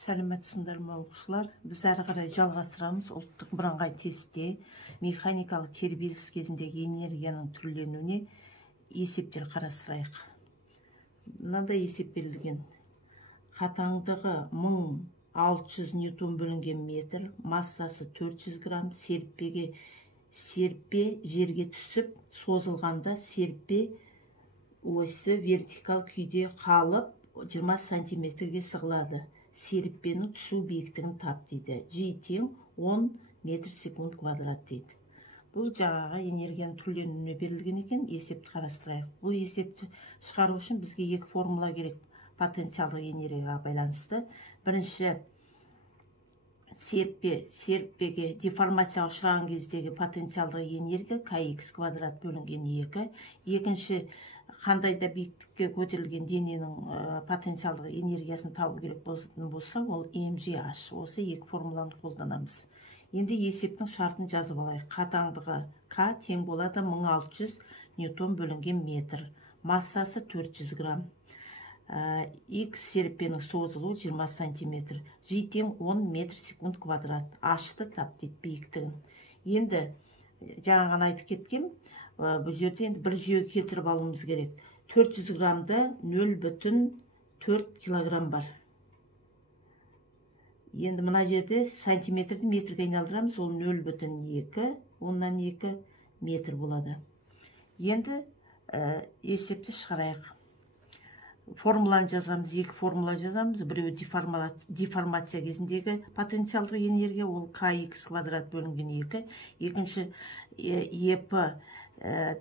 Сәлеметсіңдер ме оқушылар? Біз әрі қарай жалғастырамыз ұлттық бірыңғай тестте механикалық тербеліс кезіндегі энергияның түрленуіне есептер қарастырайық. Мынандай есеп берілген. Қатаңдығы 1600 ньютон бөлінген метр, массасы 400 грамм, серпе жерге түсіп, созылғанда серпе осі вертикал күйде қалып 20 сантиметрге сығылады. Серіппенің түсу биіктігін тап дейді. G тең 10 метр секунд квадрат дейді. Бұл жаңағы энергияның түрленуіне берілген екен, есепті қарастырайық. Бұл есепті шығару үшін бізге екі формула керек потенциалдық энергияға байланысты. Бірінші, серппеге деформацияға ұшыраған кездегі потенциалдық энергия kx квадрат бөлінген 2. Екінші, қандай да биіктікке көтерілген дененің потенциалдық энергиясын табу керек болса, ол mgh. Осы екі формуланы қолданамыз. Енді есептің шартын жазып алайық. Қатаңдығы К тең болады 1600 ньютон бөлінген метр. Массасы 400 грамм. X серіппенің созылуы 20 сантиметр. G тең 10 метр секунд квадрат. Ашты тап дейді биіктігін. Енді жаңа айтып кеткем, бұл жерде енді бір жүйеге келтіріп алуымыз керек. 400 граммда 0,4 килограмм бар. Енді мына жерде сантиметрді метрге айналдырамыз, ол 0,2 метр болады. Енді есепті шығарайық. Формуланы жазамыз, екі формула жазамыз. Біреуі деформация кезіндегі потенциалдық энергия, ол kx квадрат бөлінген 2. Екінші, EP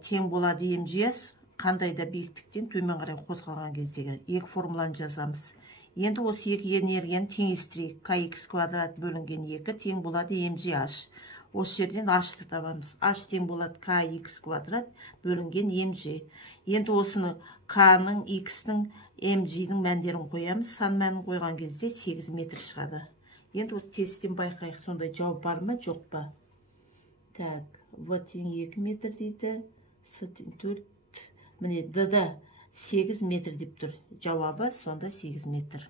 тең болады mgs, қандай да биіктіктен төмен қарай қозғалған кездегі. Екі формуланы жазамыз. Енді осы екі энергияны теңестірейік. kx квадрат бөлінген 2 тең болады mgh. Осы жерден h'ты табамыз. H тең болады kx квадрат бөлінген mg. Енді осыны k-ның, x-ның, mg-ның мәндерін қоямыз. Сан мәнін қойған кезде 8 метр шығады. Енді осы тесттен байқайық, сондай жауап бар ма, жоқ па? Так, v тең 2 метр дейді. С тең 4. Міне, d-да 8 метр деп тұр. Жауабы сонда 8 метр.